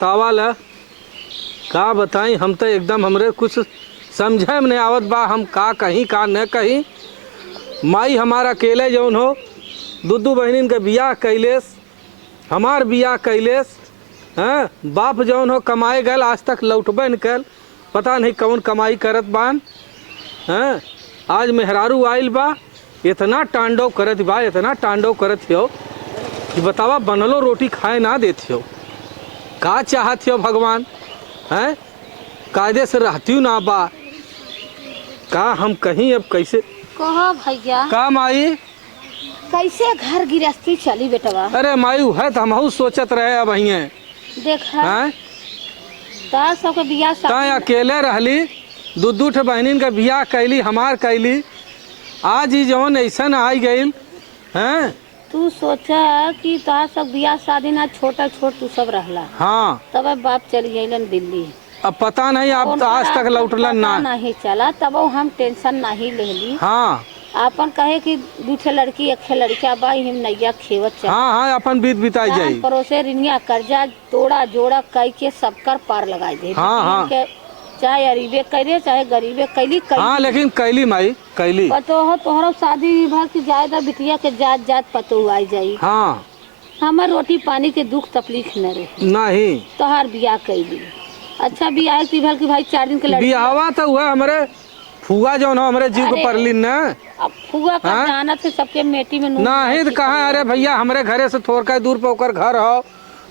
तावाल है का बताई। हम तो एकदम हमरे कुछ समझे में नहीं आवत बा, हम का कहीं का न कहीं। माई हमारा अकेले जौन हो दू बहनिन के बियाह कैलेस, हमार बियाह कैलेस। हैं बाप जौन हो कमाए गल, आज तक लौटबे न कल, पता नहीं कौन कमाई करत बान। हैं आज मेहरारू आइल बा, इतना टांडव करत बा, इतना टांडव करत हो कि बतावा बनलो रोटी खाए ना देती हो। का चाहत हो भगवान? हैं कायदे से रहती ना बा का, हम कहीं अब कैसे कहो भैया का माई? कैसे घर गृहस्थी चली बेटवा? अरे माई है तो हमहू सोचत रहे अब अहिए देखा हैं तार सबके बियाह तय अकेले रहली, दू ठे बहनिन के बियाह कैली, हमार कैली। आज ही जौन ऐसन आई गईल हैं। तू सोचा कि तार सब बियाह शादी ना छोटा छोट तू सब रहला। हाँ तब बाप चल गईलन दिल्ली। अब पता नहीं आप तो आज तक लौटलन ना। नहीं चला तब हम टेंशन नहीं लेली। हाँ आपन कहे कि दूठे लड़की एक लड़का बा, हम नैया खेवत चल। हाँ हाँ अपन बीत बिताई जाई। पड़ोसे रिनिया कर्जा तोड़ा जोड़ा कई के सबकर पार लगाई दे। हाँ हाँ चाहे अरीबे करे चाहे गरीबे कैली। हाँ लेकिन कैली माई कैली। पतो हो तोहरा शादी विवाह की जायदा बिटिया के जात जात पतो आई जाई। हाँ हमार रोटी पानी के दुख तकलीफ न रहे नहीं। तोहार बियाह कैली। अच्छा बियाह की भल की भाई 4 दिन के लड़की बियाहवा तो हुआ हमारे फुआ जौन हो हमारे जीव को परली न। अब फुआ का जाना थे सबके मेटी में नहीं तो कहा अरे भैया हमारे घरे से थोड़ा दूर पे ओकर घर हो,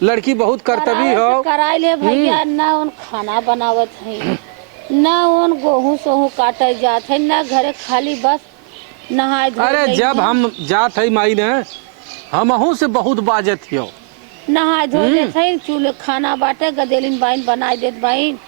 लड़की बहुत कर्तव्य हो। कराई ले भैया, ना उन खाना बनावत है, ना उन गेहूं सोहू काटे जात है, ना घरे खाली बस नहाए धोए। अरे जब हम जात है माई ने हमहू से बहुत बाजत हो। नहाए धो देत है, चूल्हे खाना बाटे गदेलिन बाइन बनाए देत बाइन,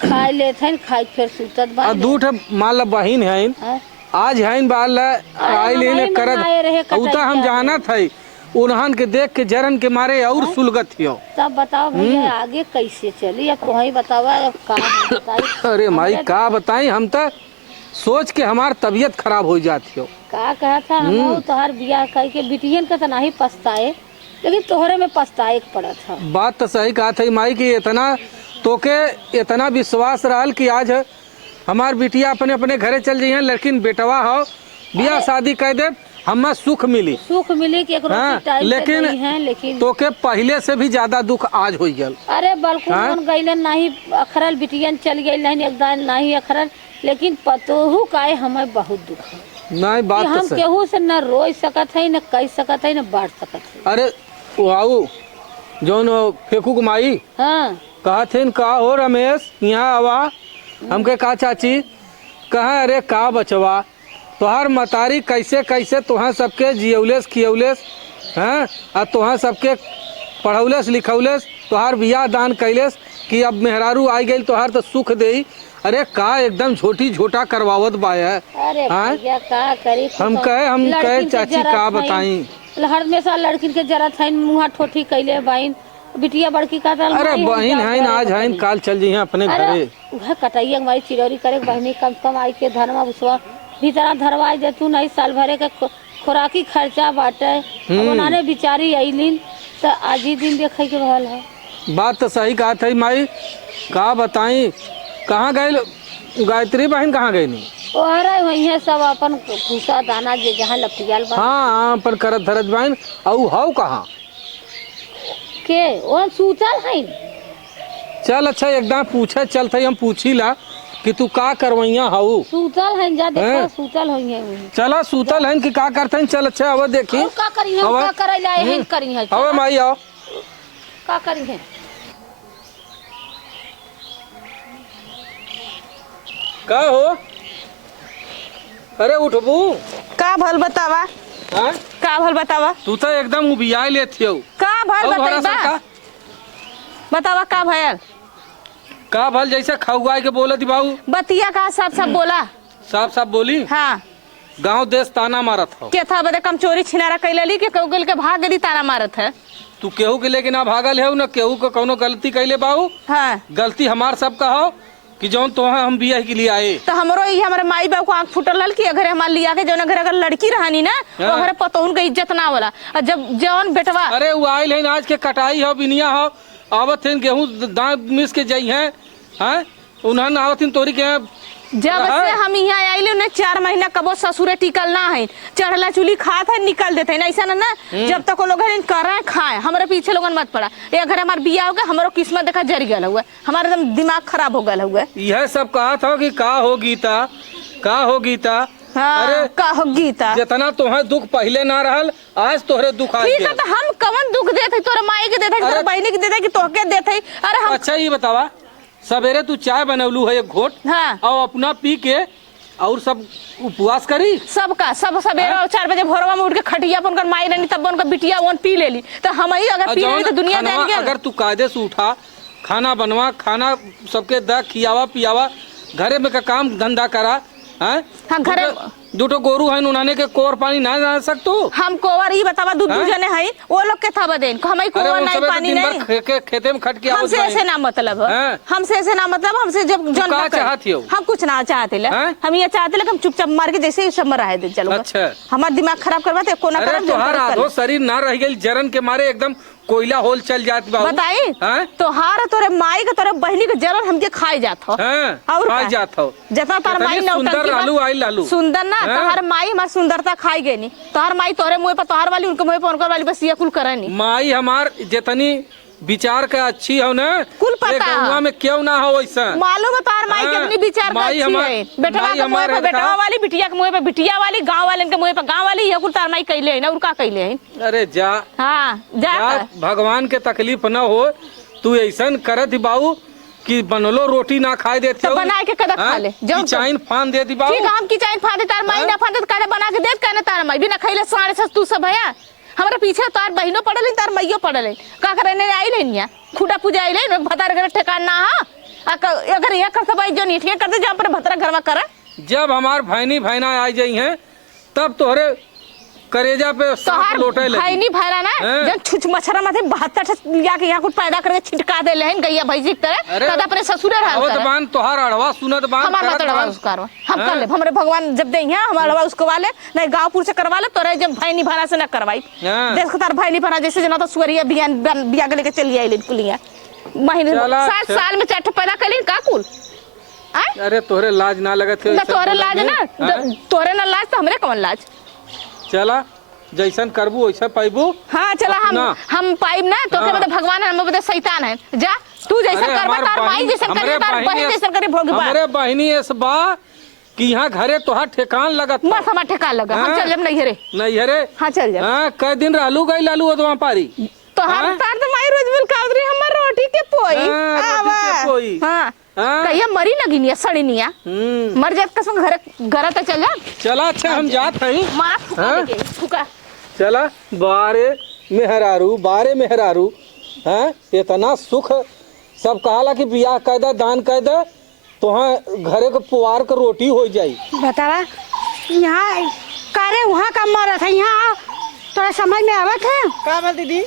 खाए लेत है, खाई फिर सुतत और बाइन। दू ठे मान ला बहिन है आज है बाल आई लेने करत उता हम जानत है। उन्हन के देख के जरन के मारे और सुलगत हो। तब बताओ भैया आगे कैसे चली? अब तुम ही बतावा अब का बताई। अरे माई का बताई, हम तो सोच के हमार तबीयत खराब हो जाती हो। का कहा था हम तोहार बियाह कह के बिटियन का तो नहीं पछताए, लेकिन तोहरे में पछताए पड़ा था। बात तो सही कहा था माई की, इतना तोके इतना विश्वास रहल कि आज हमार बिटिया अपने अपने घरे चल जाइए, लेकिन बेटवा हो बियाह शादी कह दे हमें सुख मिली। सुख मिली कि एक रोटी टाइम से नहीं है, लेकिन तोके पहले से भी ज्यादा दुख आज हो गया। अरे बलकुन गईलन नहीं अखरल, बिटियन चल गई नहीं अखरल, लेकिन पतोहू काहे हमें बहुत दुख है। नहीं बात हम तो केहू से न रोई सकत है, न कह सकत है, न बांट सकत है। अरे वाऊ जौन फेंकू माई हाँ कहा थे का हो रमेश यहाँ आवा, हमके का चाची कहा अरे का बचवा तोहार मतारी कैसे कैसे तुहाँ सबके जियौलेस खियौलेस हैं, और तुहाँ सबके पढ़ौलेस लिखौलेस, तोहार बियाह दान कैलेस कि अब मेहरारू आई गई तोहार तो सुख दे। अरे का एकदम छोटी छोटा करवावत बाया है। अरे भैया का करी? हम कहे चाची का बताई हर हमेशा लड़किन के जरूरत है, मुँह ठोठी कैले बाइन बिटिया बड़की का। अरे बहन है आज है काल चल जी अपने घरे। वह कटाइया हमारी चिरौरी करे बहनी कम कम आई के धनमा भुसवा भीतर धरवाई दे तू नहीं साल भरे के खुराकी खर्चा बाटे। उन्होंने बिचारी अलिन तो आज ही दिन देखे के रहल है। बात तो सही कहा था माई, का बताई कहाँ गए गायत्री बहन कहाँ गई नहीं? अरे वही है सब अपन भूसा दाना जे जहाँ लपटियाल बा। हाँ अपन करत धरत बहन औ हाउ कहाँ के वो सूतल है। चल अच्छा एकदम पूछे चलते हम पूछी ला कि तू का करवैया हाउ। सूतल है जा देखो सूतल होई है। चला सूतल है कि का करते हैं। चल अच्छा अब देखी और का करी है, का करे लाए है करी है। अबे माई आओ का करी है का हो? अरे उठबू का भल बतावा? हाँ का भल बतावा? तू तो एकदम उबिया लेती हो। का भल बतावा? बतावा का भयल? का भल जैसे खौगाई के बोले थी बाबू बतिया का साफ साफ बोला। साफ साफ बोली। हाँ गांव देश ताना मारत हो। के था बदे कम चोरी छिनारा कैलली के कौगल के भाग गई ताना मारत है। तू केहू के लेके ना भागल है ना केहू को कोनो गलती कैले बाबू। हाँ गलती हमार सब का हो कि जौन तो हम बियाह के लिए आए। तो हमरो ये हमारे माई बाप को आंख फुटल लल कि अगर हमार लिया के जौन घर अगर लड़की रहनी ना वो घर पतोहन के इज्जत ना होला। और जब जौन बेटवा अरे वो आइल है आज के कटाई हो बिनिया हो आवत थे गेहूं दांत मिस के जाई हैं उन्हन आवत थे तोरी के जब से हम यहाँ आइले उन्हें 4 महीना कबो ससुरे टिकल ना है, चढ़ला चूल्ही खात है निकल देते है ऐसा ना जब तक वो लोग कर खाए हमारे पीछे लोगन मत पड़ा। ये घर हमारे बिया हो गया, हमारो किस्मत देखा जर गया हुआ, हमारा एकदम दिमाग खराब हो गया हुआ। यह सब कहा था कि का हो गीता, का हो गीता। हाँ, अरे का हो गीता, जितना तुम्हें दुख पहले ना रहल आज तोहरे दुख आ ठीक है गया। तो हम कवन दुख देते, तोरे माई के देते, तोरे बहनी के देते कि तोहके देते। अरे हम अच्छा ये बतावा, सवेरे तू चाय बनवलू है एक घोट हाँ और अपना पी के और सब उपवास करी सबका सब सवेरे 4 बजे भोरवा में उठ के खटिया पर उनकर माई रहनी तब उनका बिटिया वन पी लेली, तो हम ही अगर पी लेली तो दुनिया जान गया। अगर तू कायदे से उठा खाना बनवा, खाना सबके दा खियावा पियावा, घरे में का काम धंधा करा हैं। हाँ घरे दूठो गोरू है उन्होंने के कोर पानी ना जा सकतो। हम कोवर ही बतावा दूध जने है वो लोग के था बदेन हम ही कोवर नहीं पानी नहीं खेते में खट के हमसे ऐसे ना मतलब हमसे ऐसे ना मतलब हमसे जब जन चाहती हो हम कुछ ना चाहते ले हम ये चाहते ले हम चुपचाप मार के जैसे ही सब मरा दे चलो। अच्छा हमारा दिमाग खराब करवाते को ना करम तोहार आधो शरीर ना रह गई जरन के मारे एकदम कोयला होल चल जात बाबू। बताई तोहार तोरे माई के तोरे बहनी के जरन हमके खाई जात हो और खाई जात हो जितना तार माई सुंदर लालू आई लालू सुंदर ना तोहार माई हमार सुंदरता खाई गई नहीं। तोहार माई तोरे मुंह पर तोहार वाली उनके मुंह पर उनकर वाली बस ये कुल करे नहीं। माई हमार जितनी विचार का अच्छी हो ना कुल पता में क्यों ना हो वैसा मालूम है तार माई कितनी विचार का अच्छी है। बेटवा के मुंह पे बेटवा वाली, बिटिया के मुंह पे बिटिया वाली, गांव वाले के मुंह पे गांव वाली, ये कुल तार माई कहले है ना और का कहले है। अरे जा हां जा भगवान के तकलीफ ना हो, तू ऐसन करत बाबू कि बनलो रोटी ना खाए देते तो बना के कदा खा ले जो चाइन फान दे दी बाबू। ठीक हम की चाइन फान दे तार माई ना फान दे काले बना के दे कहने तार माई बिना खइले साढ़े सस तू सब है हमारे पीछे तार बहनों पड़ल तार मैयो पड़ल का करे ने आई लेनिया खुदा पूजा आई ले भतार घर ठेकान ना अगर ये कर सब जो नहीं ठीक करते जहां पर भतरा घर में करे। जब हमार भैनी भैना आ जाई हैं तब तोहरे करेजा पे सांप लोटे ले भाई नहीं भरा ना जब छुछ मछरा माथे 72 लिया के यहां कुछ पैदा करके छिटका दे ले गैया भैजी की तरह कदा अपने ससुरे रहा आवत बान तोहार अड़वा सुनत बान हमार मत अड़वा उसकार हम कर ले हमरे भगवान जब दे यहां हम अड़वा उसको वाले नहीं गांवपुर से करवा ले तोरे जब भाई नहीं भरा से ना करवाई देख के तार भाई नहीं भरा जैसे जना तो सुअरिया बिया के लेके चली आई कुलिया महीने 7 साल में चट पैदा कली का कुल। अरे तोरे लाज ना लगत है तोरे लाज ना तोरे ना लाज तो हमरे कौन लाज। चला जैसन करबू वैसा पाइबू। हाँ चला हम पाइब ना तो के भगवान है हम शैतान है जा तू जैसा करबा तार माई जैसा करे तार बहन जैसा करे भोगबा। हमरे बहनी एस बा कि यहाँ घरे तोहार ठेकान लगत बस हमार ठेकान लगा हम चल जब नहीं हरे नहीं हरे हां चल जा हां कई दिन रहलू गई लालू ओदवा पारी तोहार तार तो माई रोज मिल कावरी हमर रोटी के पोई आवा हां कहिया मरी लगी निया सड़ी निया मर जात कसम घर घर त चल जा चला। अच्छा हम जात हई मार फुका चला बारे मेहरारू हैं इतना सुख सब कहाला कि बियाह कर दे दान कर दे तो घरे के पुआर के रोटी हो जाई। बतावा यहाँ करे वहाँ का मरत है यहाँ तोरा समझ में आवत है का बात दीदी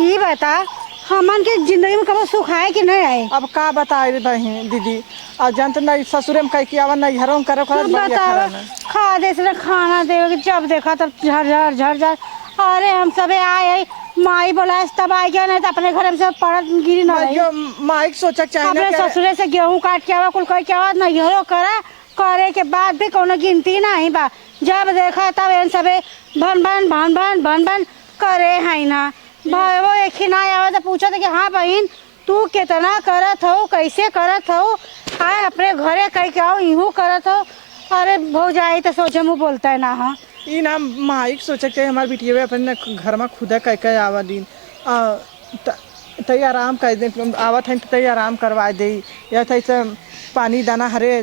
ये बता हमन के जिंदगी में कब सुख आए कि नहीं आए। अब का बताए बहन दीदी और जानते नहीं ससुरे में कह के आवन नहीं घरों करे बतावा खा दे से खाना दे जब देखा तब झर अरे हम सबे आए माई बोला तब आ गया नहीं तो अपने घर में से पड़त गिरी ना माइक सोचा चाहिए अपने ससुरे से गेहूं काट के आवा कुल कह के आवा नहीं हो करे के बाद भी कोनो गिनती नहीं बा जब देखा तब इन सबे भन करे है ना भाई वो एक ही ना आवा तो पूछा था कि हाँ बहन तू कितना करत हो कैसे करत हो आए अपने घरे कह के आओ यूं करत हो। अरे भौ जाए तो सोचे मुँह बोलता है ना। हाँ ये ना माइक सोचा चाहिए हमारे बिटिया अपने घर में खुदा कह आवा दिन तई आराम कर दे आवत है तई आराम करवा दे या था पानी दाना हरे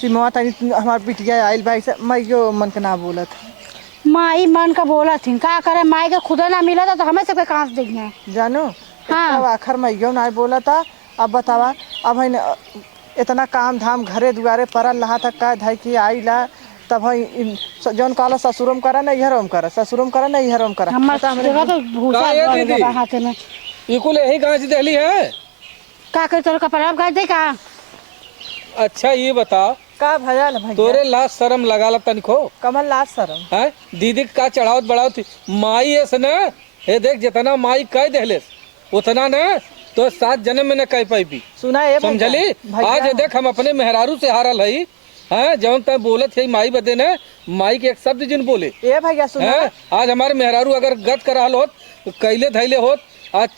सिमवा तनी हमारे बिटिया आयल भाई से मैं जो मन के ना बोलत माई मन का बोला थी का करे माई का खुदा ना मिला था तो हमें सबके कहाँ से देंगे जानो। हाँ आखिर मैं यो ना बोला था अब बतावा अब है इतना काम धाम घरे दुआरे परल रहा था का धाई की आई ला तब जौन कहला ससुरम करा नहीं हरम करा ससुरम करा नहीं हरम करा तो भूसा हाथे में ये कुल यही गांच देली है का कर तोर कपड़ा गाज दे का। अच्छा ये बता का भयाल भाई तोरे लाज शर्म लगाला तनिको कमल लाज शर्म है दीदी का चढ़ावत बढ़ावत माई ऐसे न हे देख जितना माई कह देले उतना न तो 7 जन्म में न कह पाई। सुना है समझली? आज देख हम अपने मेहरारू से हारल हई हैं, जौन तक बोलत है माई बदे न, माई के एक शब्द जिन बोले ए भैया सुना हैं। आज हमारे मेहरारू अगर गत कराल होत, कैले धैले होत आज,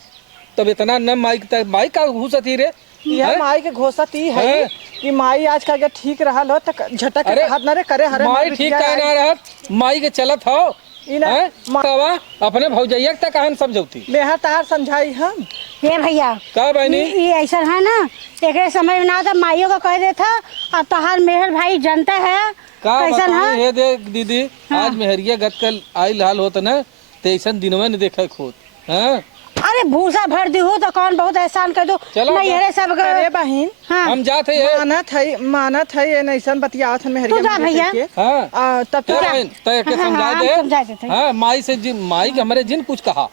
तब इतना न माई का घुसती रे। यह माई के घोषत ई है कि माई आज का अगर ठीक रहल हो त झटक के हाथ न रे करे हरे माई ठीक कह ना रहत, माई के चलत हो अपने भौजैया तक कहन समझौती मेहर तार समझाई हम। ये भैया का बहनी ये ऐसा है ना, एक समझ में ना था माइयों को कह देता और तहार मेहर भाई जनता है का कैसन बताई है। हे देख दीदी आज मेहरिया गत कल आई लाल होत न तो ऐसा दिनवा न देखा खोत हैं। अरे भूसा भर दी हो तो कौन बहुत एहसान कर दो चलो नहीं अरे सब अरे बहन हाँ हम जाते हैं मानत है ये नैसन बतियावत है मेहरिया तू जा भैया। हाँ तब क्या तो बहन तय के हाँ, समझा हाँ, दे हम समझा देते हैं। हाँ माई से माई के हमारे जिन कुछ कहा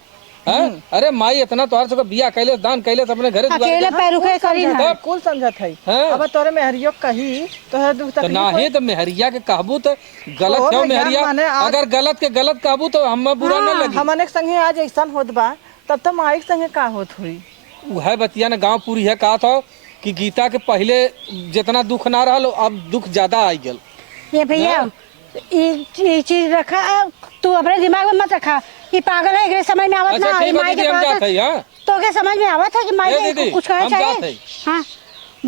हैं। अरे माई इतना तोहर से बिया कैले दान कैले अपने घरे अकेले पैरुखे करी ना कुल समझत है। हाँ। अब तोरे मेहरियो कही तो दुख तो तकलीफ नाही तो मेहरिया के कहबू तो गलत ओ है भैया, मेहरिया, माने आज- अगर गलत के गलत कहबू तो हम बुरा न लगी। हमने संगे आज ऐसा होत बा तब तो माई के संगे का होत हुई। वह बतिया न गांव पूरी है कहा था कि गीता के पहले जितना दुख ना रहा अब दुख ज्यादा आई गल। ये भैया ये चीज रखा तू अपने दिमाग में मत रखा। ये पागल है एक समझ में आवत अच्छा ना ठीक है माई दीदी हम के जाते हैं। हाँ तो क्या समझ में आवत था कि माई ए के दीदी, कुछ कहे हम जाते चाहे हैं। हाँ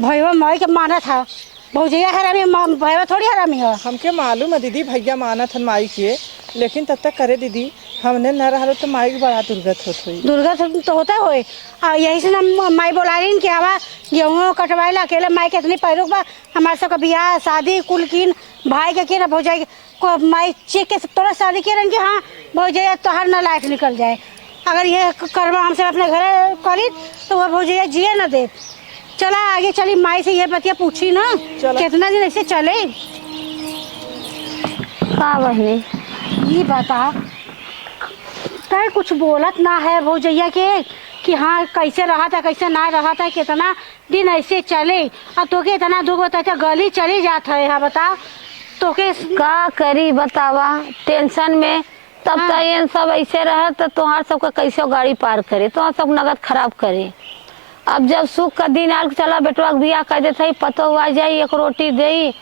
भैया माई के माना था भौजैया हरामी भैया थोड़ी हरामी हो। हमके मालूम है दीदी भैया मानत हन माई के, लेकिन तब तक करे दीदी हमने न रहा तो माई की बड़ा दुर्गत होत हुई। दुर्गा तो होता होए और यही से ना माई बोला रही कि आवा गेहूँ कटवाएला अकेले माई के इतनी पैरुक बा हमारे सबका बियाह शादी कुल कीन भाई के कीन भौजाई को माई चेक के तोरा शादी किए रही कि हाँ भौजैया तोहर ना लायक निकल जाए। अगर ये करवा हमसे अपने घर करी तो वह भौजैया जिए न दे। चला आगे चली माई से ये बतिया पूछी ना कितना दिन ऐसे चले। का बहनी ये बता तय कुछ बोलत ना है भौजैया के कि हाँ कैसे रहा था कैसे ना रहा था कितना दिन ऐसे चले और तोके इतना दुख होता है गली चली जाता है। हाँ बता तोके का करी बतावा टेंशन में तब हाँ। तक ये सब ऐसे रहे तो तुम्हार सबका कैसे गाड़ी पार करे तो सब नगद खराब करे। अब जब सुख का दिन आल चला बेटवा के बियाह कर देते पतो हुआ जाई एक रोटी दे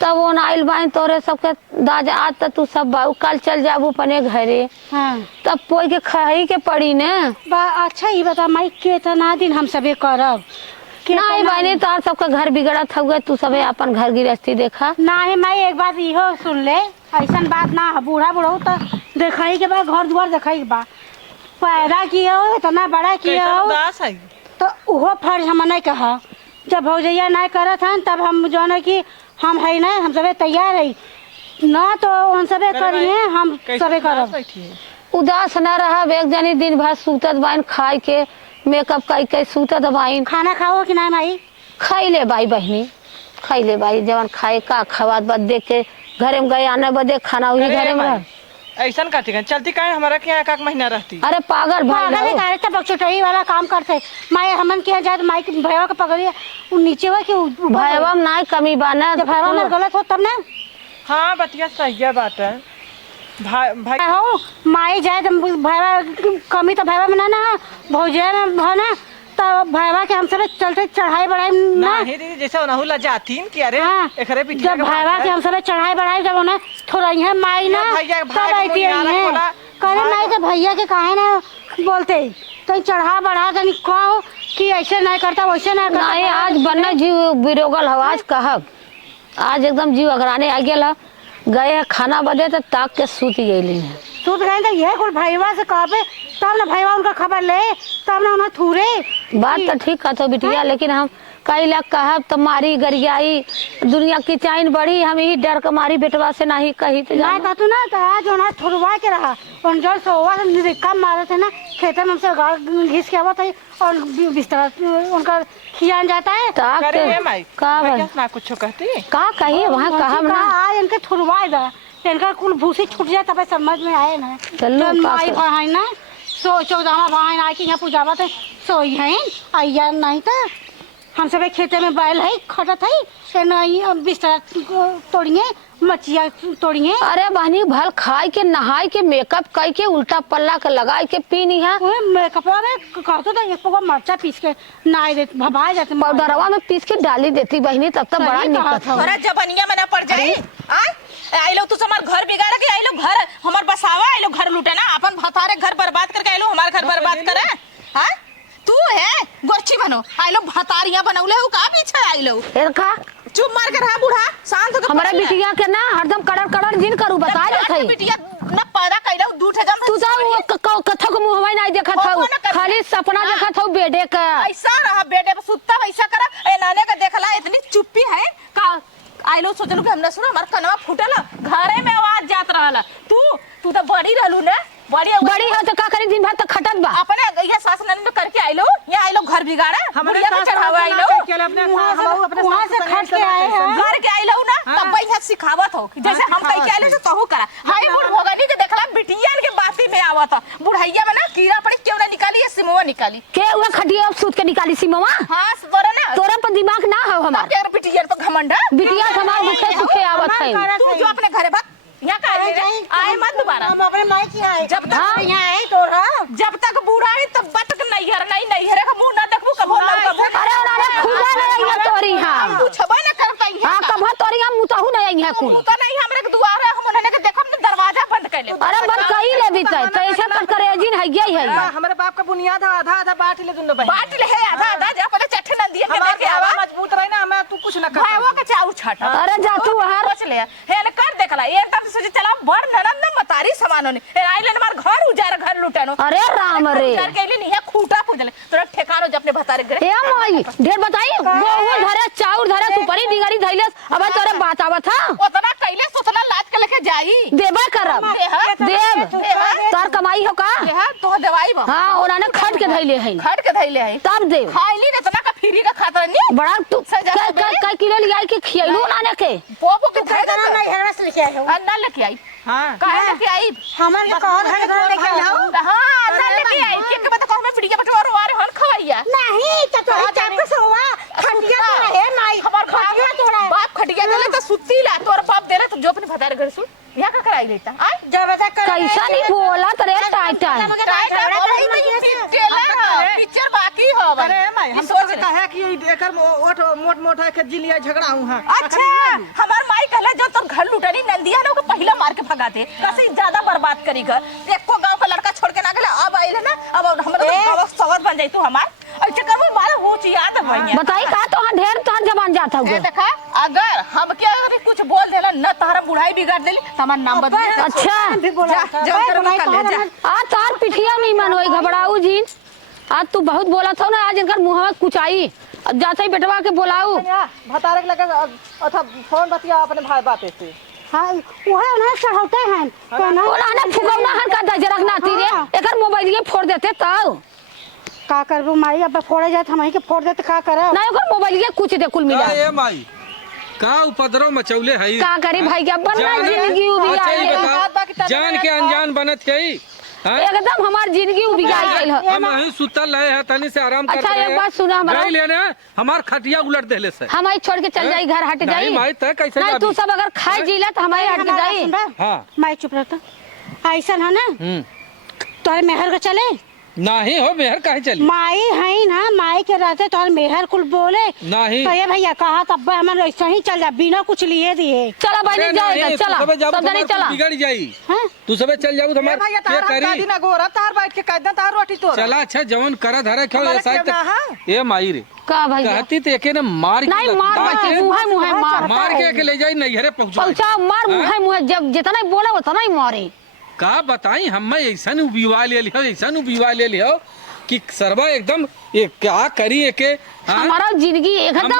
तब वो आइल बाइन तोरे सबके दाज आज तक तू सब बाबू कल चल जाबू अपने घरे हाँ तब पोई के खाई के पड़ी ने अच्छा ये बता माई कितना दिन हम सबे करब नहीं बहनी तोहर सबका घर बिगड़त हुए तू सबे अपन घर गृहस्थी देखा नहीं माई एक बात इहो सुन ले ऐसा बात ना है बूढ़ा बूढ़ा तो देखा के बाद घर द्वार देखा के बाद पैदा किया हो इतना बड़ा किया हो उदास है तो वो फर्ज हम नहीं कहा जब भौजैया नहीं करत हन तब हम जो है कि हम है ना हम सबे तैयार है ना तो उन सबे करिए हम सबे करब। उदास न रहा एक जनी दिन भर सूतत बाइन खाई के मेकअप कई के सूतत बाइन खाना खाओ कि नहीं माई खाई ले बाई बहनी खाई ले बाई जवन खाए का खवात बद देख के घरे में गए आने बदे खाना वही घरे में रह। ऐसा काटी गन चलती काहे हमारा के यहाँ एक महीना रहती। अरे पागल भाई पागल रहो। है तब बक्सोटही वाला काम करते माई हमन के जाए माई के भैया के पकड़िए वो नीचे हुआ कि भैया में ना कमी बाना जब भैया में गलत हो तब ना हाँ बतिया सही बात है भाई हो माई जाए तो भैया कमी तो भैया में ना भौजैया में हो ना तो भैया के हम सब चलते चढ़ाई बढ़ाई ना नहीं दीदी जैसे उनहु ला जातीन कि अरे हाँ एकरे पिटिया जब भैया के हम सब चढ़ाई बढ़ाई जब उन्हें थोड़ा है माई ना भैया तब भाई आती है करे माई के भैया के काहे ना बोलते तो चढ़ा बढ़ा तनी कहो कि ऐसे नहीं करता वैसे नहीं करता। नहीं आज बनना जीव बिरोगल हो आज कहब आज एकदम जीव अगराने आ गया गए खाना बदे तो ताक के सूती गई है सूत गए तो ये कुल भैया से कहबे तब ना भैया उनका खबर ले तब ना उन्हें थूरे बात तो ठीक है तो बिटिया लेकिन हम कई लाख कहब तो मारी गरियाई दुनिया की चाइन बढ़ी हम यही डर के मारी बेटवा से नहीं कही तो ना कहतू ना तो आज उन्हें थुरवा के रहा उन जो सोवा से निरिक्का मारे थे ना खेते में हमसे गाड़ घिस के आवत है और बिस्तर उनका खियान जाता है ताक करे के ये माई का मैं भाई क्या ना कुछ कहती का कही वहाँ कहब ना आज इनके थुरवा दा इनका कुल भूसी छूट जाए तब समझ में आए ना चलो जब का माई कर- भाई ना सो 14वां भाई ना कि यहाँ पूजावा थे सोई है आइया नहीं था हम सब खेते में बैल है खटत है से नहीं बिस्तर तोड़िए मचिया तोड़िए। अरे बहनी भल खाए के नहाए के मेकअप कई के उल्टा पल्ला के लगाए के पीनी है। मेकअपवा में कहतो तो एक पगो मरचा पीस के नाई देते भभाए जाते पाउडरवा में पीस के डाली देती बहनी तब तक बड़ा निकत है। तोरा जबनिया में ना पड़ जाए आई लोग तू हमार घर बिगाड़ के आई लोग घर हमार बसावा आई लोग घर लूटे ना अपन भतारे घर बर्बाद करके आई लोग हमार घर बर्बाद करे। हां तू है गोरची बनो आई लोग भतारिया बनौले हो का पीछे आई लोग का चुप मार के रहा बूढ़ा शांत हो। हमारा बिटिया के ना हरदम कड़र कड़र जिन करू बता देत है। बिटिया ना पैदा कइला दूठे जम तू तो कथक मुंहवा नहीं देखत हौ खाली सपना देखत हौ बेडे का। ऐसा रहा बेडे पे सुत्ता वैसा करा ए नाने का देखला इतनी चुप्पी है का आई लोग सोचलू कि हमने सुना हमार कनवा फूटल घरे में आवाज जात रहला। तू तो बड़ी रहलू ना बड़ी है तो का करी दिन भर तक खटत बा अपने ये सास नन में करके आई लो या आई लो घर बिगाड़ा हमारे बुढ़िया पे चढ़ावा आई लो वहाँ से खट के आए हैं घर के आई लो ना तब यहाँ सिखावत हो जैसे हम कहीं के आई लो तो कहू करा हाय बूढ़ भोगनी के देखला बिटिया के बाती में आवत बुढ़ैया में ना कीड़ा पड़ी क्यों ना निकाली या सिमवा निकाली के वो खटिया अब सूत के निकाली सिमवा। हां तोरा ना तोरा पर दिमाग ना हो हमार यार बिटिया तो घमंड बिटिया हमार दुखे सुखे आवत है। तू जो अपने घरे भाग यहाँ का आए मत दोबारा हम अपने माई की आए जब तक यहाँ आए तोरा जब तक बूढ़ा है तब तक नहीं हरे का मुंह ना देखबू कबो ना कबो। अरे उन्होंने खुदा नहीं है तोरी हां तू छबे ना कर पाई है हां कब तोरी हम मुताहु नहीं है कुल तो नहीं हमरे के दुआर है हम उन्होंने के देखब ना दरवाजा बंद कर ले। अरे बंद कई ले भी तो ऐसे कर करे जिन है गई है हमारे बाप का बुनियाद है आधा आधा बांट ले दुनो बहन बाट ले है आधा आधा जा पता चट्टे नंदियन के देखे आवा मजबूत रही ना हमें तू कुछ न कर भाई वो के चाऊ छाट अरे जा तू हर सोच ले हे न कर देखला एकदम से सोचे चला बड़ नरम न मतारी समानो ने ए आइले मार घर उजार घर लुटानो। अरे राम रे उजार के लिए नहीं है खूटा पूजले तोरा ठेकानो जब अपने भतारे घरे ए माई ढेर बताई वो धरे चाउर धरे सुपारी डिगारी धइलेस अब तोरे बात आवत था उतना कैले उतना लाज के लेके जाई देबा करब देव तार कमाई हो का तो दवाई बा हां उन्होंने खट के धइले है खट के धइले है तब देव खाइली ने तना का फ्री का खाता नहीं बड़ा तू कई किलो लियाई के खियाइलो उन्होंने के पोपो के धरे खाना नहीं हेड़ा से लेके आए हो अन्ना लेके आई हां काहे लेके आई हमारे कहो है घर लेके आओ हां अन्ना लेके आई के बता कहूं मैं पिड़िया बटवा रो रहे हन खवैया नहीं तो तो चाप के सोवा खटिया तो है माई हमार खटिया तोरा बाप खटिया देले तो सुत्ती ला तोर बाप देले तो जो अपने भतारे घर सुन यहां का कराई लेता आ जब ऐसा कर कैसा नहीं बोला तरे टाइट टाइट पिक्चर बाकी हो अरे माई हम तो कहे कि एकर ओठ मोट मोट है के जिलिया झगड़ा हूं हां अच्छा हमार माई कहले जो तोर घर लुटनी नंदिया लोग पहला मार के भगाते कैसे ज्यादा बर्बाद करी घर एको गांव का लड़का छोड़ के ना गेले अब आइले ना अब हमरा तो गांव सवर बन जाई तू हमार अच्छा कर वो मारे हो ची याद भैया बताई का तो ढेर तान जबान जाता ए हुआ देखा अगर हम के अगर कुछ बोल देला न तारा बुढ़ाई बिगाड़ देली त हमार नाम बदल अच्छा भी बोला जा कर ले जा आ तार पिठिया नहीं मन होई घबराऊ जी आज तू बहुत बोला था ना आज इनकर मुंह में कुछ आई अब जाते ही बेटवा के बोलाऊ भतारे के लगे अथा फोन बतिया अपने भाई बाते से हां वो है उन्हें चढ़ाते हैं तो ना उन्होंने फुगौना हन का दज रखना थी रे एकर मोबाइल ये फोड़ देते तब का करबो माई अब फोड़े जात हम ही के फोड़ देते का करब नहीं ओकर मोबाइल ये कुछ दे कुल मिला ए माई का उपद्रव मचौले है का करी भाई के बनना जिंदगी उबिया अच्छा ये गई बता जान के अनजान बनत है एकदम हमार जिंदगी उबिया गई है हम यहीं सुतल रहे हैं तनी से आराम अच्छा एक बात सुना हमरा नहीं लेने हमार खटिया उलट देले से हम आई छोड़ के चल जाई घर हट जाई नहीं माई तय कैसे नहीं तू सब अगर खाए जीला तो हमारे हट जाई हां माई चुप रहता ऐसा है ना तोरे मेहर का चले नहीं हो मेहर काहे चली माई है ना माई के रहते तोर मेहर कुल बोले नहीं तो ये भैया कहा तब हम ऐसा ही चल जा बिना कुछ लिए दिए चला बहनी जाएगा चला सब जने चला बिगड़ जाई हां तू सबे चल जाऊ तो हमार भैया के तार करी दादी ना गोरा तार बैठ के कायदा तार रोटी तो चला अच्छा जवन करा धरे क्यों हमारे ऐसा खेवना है। ए माई रे का भाई कहती तो एके ने मार के नहीं मार मुंह मार मार के ले जाई नैहरे पहुंचा पहुंचा मार मुंह जब जितना बोले उतना ही मारे का बताई हम ऐसा उबिवा ले लियो ऐसा उबिवा ले लियो कि सरवा एकदम ये क्या करी के हमारा जिंदगी एकदम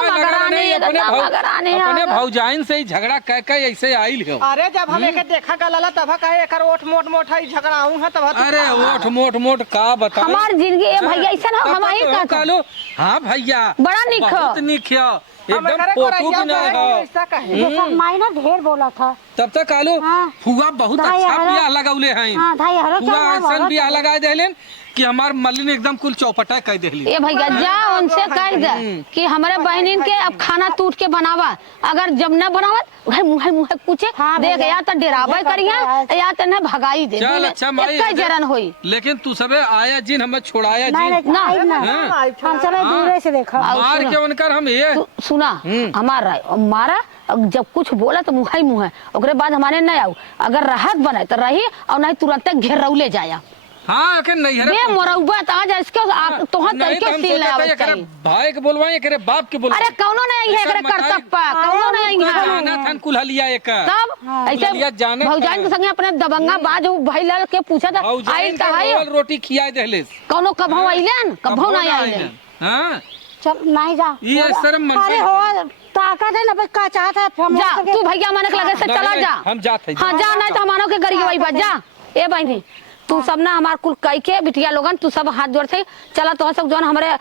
अपने भौजाइन से ही झगड़ा कह के ऐसे आइल हो। अरे जब हम एके देखा गलला तब कहे एकर ओठ मोट मोट है झगड़ा हूं है तब अरे ओठ मोट मोट का बता हमार जिंदगी ए भैया ऐसा ना हम ही का कालो हां भैया बड़ा निख बहुत निख एकदम पोटू भी नहीं हो ऐसा कहे देखा माई ना ढेर बोला था तब तक कालो हाँ। फुआ बहुत धाई अच्छा हरा- बियाह लगाउले हैं हां धाई हरो फुआ ऐसा बियाह लगा देलेन कि हमार मलिन एकदम कुल चौपटा कह देली। ए भैया जा उनसे कह दे कि हमारे बहनिन के अब खाना टूट के बनावा, अगर जब न बनावत उहे मुहे मुहे पूछे देख या तो डरावे करिया या तो न भगाई दे। चल अच्छा माई, एक जरन होई। लेकिन तू सबे आया जिन हमें छोड़ाया नहीं जिन नहीं ना हाँ? हम सब दूर से देखा। मार के उनकर हम ये तू सुना हमारा मारा जब कुछ बोला तो मुहा ही मुहा, ओकरे बाद हमारे नहीं आओ, अगर राहत बने तो रही और नहीं तुरंत घेरौले जाया। हाँ के नहीं बे मोरौबा त आ जा इसके आप तोहर नहीं तरीके हम सील सोचा था लावे ये करे चाहिए। भाई के बोलवाए करे बाप के बोलवाए। अरे कौनो नहीं है एकरे कर्तव्य कौनो नहीं है। जाना था कुल्हलिया एक तब कुल्हलिया ऐसे जाने भौजान के संगे अपने दबंगा बाज भाई लाल के पूछा था आई त है रोटी खियाए देले कौनो कभौ आइलन कभौ नहीं आइलन। हां चल नहीं जा ये शर्म मन अरे हो ताकत है ना बस का चाहता है हम जा तू भैया माने के लगे से चला जा। हम जाते हां जा नहीं तो हमारो के गरीबई बा जा। ए बहनी तू सब ना हमार कुल कई के बिटिया लोगन तू सब हाथ जोड़ थे चला तो सब जोन हमरे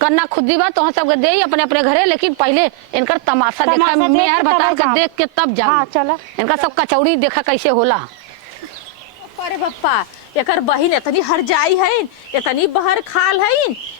कन्ना खुदी बा तो सब दे अपने अपने घरे, लेकिन पहले इनकर तमाशा देखा मेहर बता के देख के तब जा। हाँ, चला। इनका सब कचौड़ी देखा कैसे होला। अरे पप्पा एकर बहिन इतनी हर जाई है, इतनी बहर खाल है,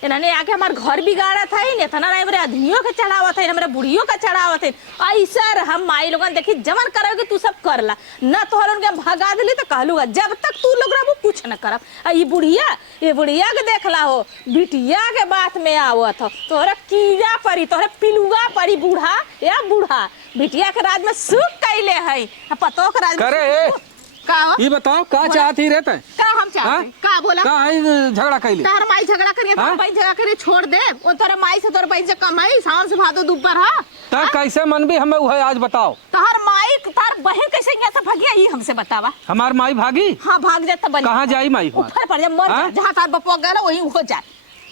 इन्होंने आके हमार घर बिगाड़त है, इतना नहीं मेरे आदमियों के चढ़ावत है, हमारे बुढ़ियों का चढ़ावत है। ऐसा हम माई लोगन देखी जमन करोगे तू सब करला न तोहर उनके भगा दिली तो कहलूगा जब तक तू लोग रहबो कुछ न करब। ये बुढ़िया के देखला हो बिटिया के बात में आवत हो तोहरा कीड़ा परी तोहरा पिलुआ परी बूढ़ा या बूढ़ा बिटिया के राज में सुख कैले है पतो के राज में करे का ये बताओ का चाहती रहते का हम चाहते का बोला का है झगड़ा कैली तार माई झगड़ा करिए तो भाई झगड़ा करिए छोड़ दे उन तोरे माई से तोरे भाई से कमाई सावन से भादो दुबर हा ता कैसे मन भी हमें वह आज बताओ। तार माई तार बहन कैसे यहाँ से भागिया ये हमसे बतावा। हमार माई भागी हाँ भाग जाता बन कहाँ जाई माई ऊपर पड़ जा मर जा जहाँ तार बपुआ गया वही हो जाए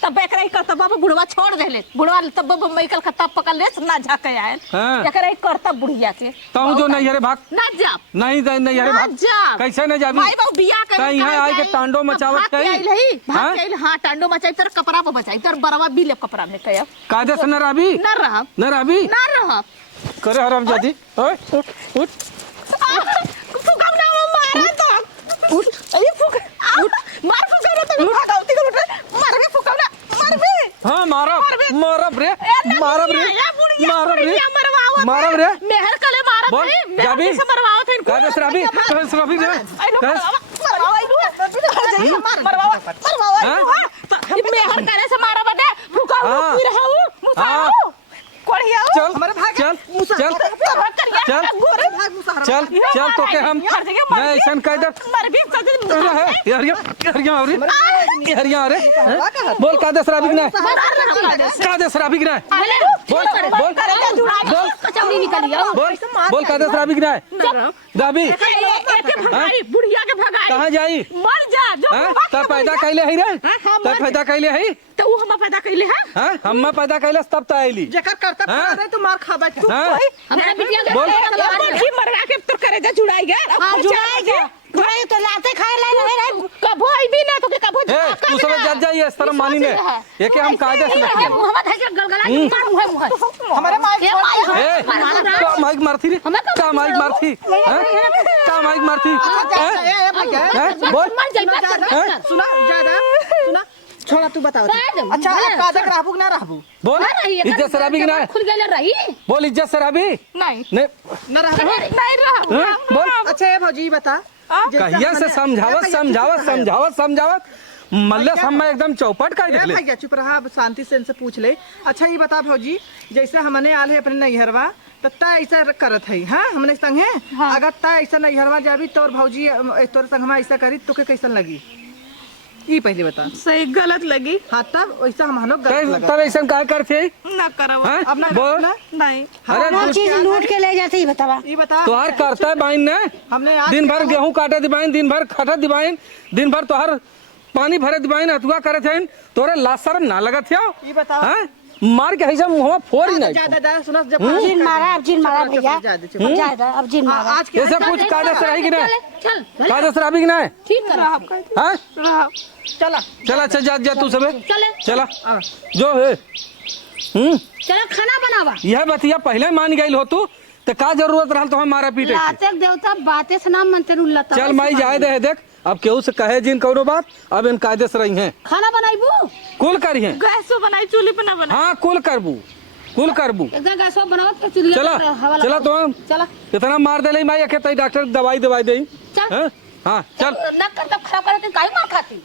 तब एकरा ही करतब बाबा बुढ़वा छोड़ देले बुढ़वा तब मैकल का तब पकड़ ले ना झाके आए हाँ। एकरा ही करतब बुढ़िया के ताऊ जो नहीं हरे भाग ना जा नहीं नहीं हरे ना भाग जा कैसे न जाबी माई बाबू बियाह ता करे यहाँ आए के तांडो मचावत कई भाग के आइल हां टांडो मचाई तेरे कपड़ा पे बचाई तेरे बरवा बिले कपड़ा में कया कायदे से न रहबी ना रहा न रहबी ना रहा करे हराम जादी ओए उठ फुका ना मारा तो उठ अरे फुक मार फुका ना तो भागौती कर उठ मार के फुका ना मार बे हां मारब मारब रे मारब रे मेहर कले मारत बोल, है जाबी? मेहर से मरवावत है कायदे से रहबी कायदे से रहबी मेहर करे से मारा बटे फुका हाँ। फिर हाउ मुसाओ कोड़िया चल चल चल चल चल तो के हम मैं ऐसा कह दे मर भी कर हरिया अरे बोल कायदे से रहबी ना कायदे से रहबी ना बोल बोल बोल कचौड़ी निकली आओ बोल कायदे से रहबी ना दाबी बुढ़िया के भगाई कहाँ जाई मर जा जो तब पैदा कैले है रे तब पैदा कैले है तो वो हम पैदा कइले हैं हम पैदा कैले तब तो आईली जेकर करतब करे तो मार खाबे तू हमारा बिटिया के बोल। की मरवा के तो करे जा जुड़ाई गया हां जुड़ाई के जुड़ाई तो लाते खाए ले रहे कबो आई भी ना तो के कबो ए तू सब जज जाइए इस तरह मानी ने ये के हम कायदे से रखेंगे मोहम्मद है गलगला मार मुहे हमारे माई ए का माइक मारती रे का माइक मारती का माइक मारती बोल मर जाई सुना सुना छोड़ा तू बताओ अच्छा कादक रहबू ना रहबू बोल इज्जत से रहबी ना खुल गेल रही बोल इज्जत से रहबी नहीं नहीं ना रहबू नहीं रहा बोल अच्छा ये भौजी बता कहिया से समझावत मल्ले हम एकदम चौपट कर दे भैया चुप रहा अब शांति से इनसे पूछ ले। अच्छा ये बता भौजी जैसे हमने आल है अपने नैहरवा तो तय ऐसा करत है हाँ हमने संगे अगर तय ऐसा नैहरवा जाबी तोर भौजी तोर संगमा ऐसा करी तो के कैसन लगी ये पहले बता सही गलत लगी हाँ तब वैसा हम लोग गलत लगा तब ऐसा का करते ना करो अब ना बोल नहीं अरे वो चीज लूट के ले जाती है बतावा ये बता तोहार करता है बाइन ने हमने आज दिन भर गेहूं काटे दिबाइन दिन भर खटा दिबाइन दिन भर तोहर पानी भरे दिबाइन अथुआ करे थे तोरे लाज शर्म ना लगत हो ये बता हैं मार के ऐसा मुंह फोड़ ही नहीं ज्यादा सुनो जब जिन मारा अब जिन मारा भैया ज्यादा अब जिन मारा आज के ये सब कुछ कायदे से रहेगी ना चल कायदे से रहेगी ना ठीक कर हाँ चला चला अच्छा जा तू सबे चले चला जो है चलो खाना बनावा यह बतिया पहले मान गई हो तू तो का जरूरत रहा तो मारा पीटे की? लाते देवता बातें से नाम मनते नु लता चल माई जाए दे देख अब केहू से कहे जिन कौनो बात, अब इन कायदे से रही हैं, खाना बनाईबू कुल करी हैं। गैसो बनाई चूल्ही पे ना बनाई। हाँ कुल करबू, कुल करबू। एकदम गैस बनाओ फिर चुल्ही चला हवा चला तो हम चला इतना मार दे माई, अखे तई डॉक्टर दवाई दवाई दे। चल। हाँ चल। ना कर तब खराब करते काहे मार खाती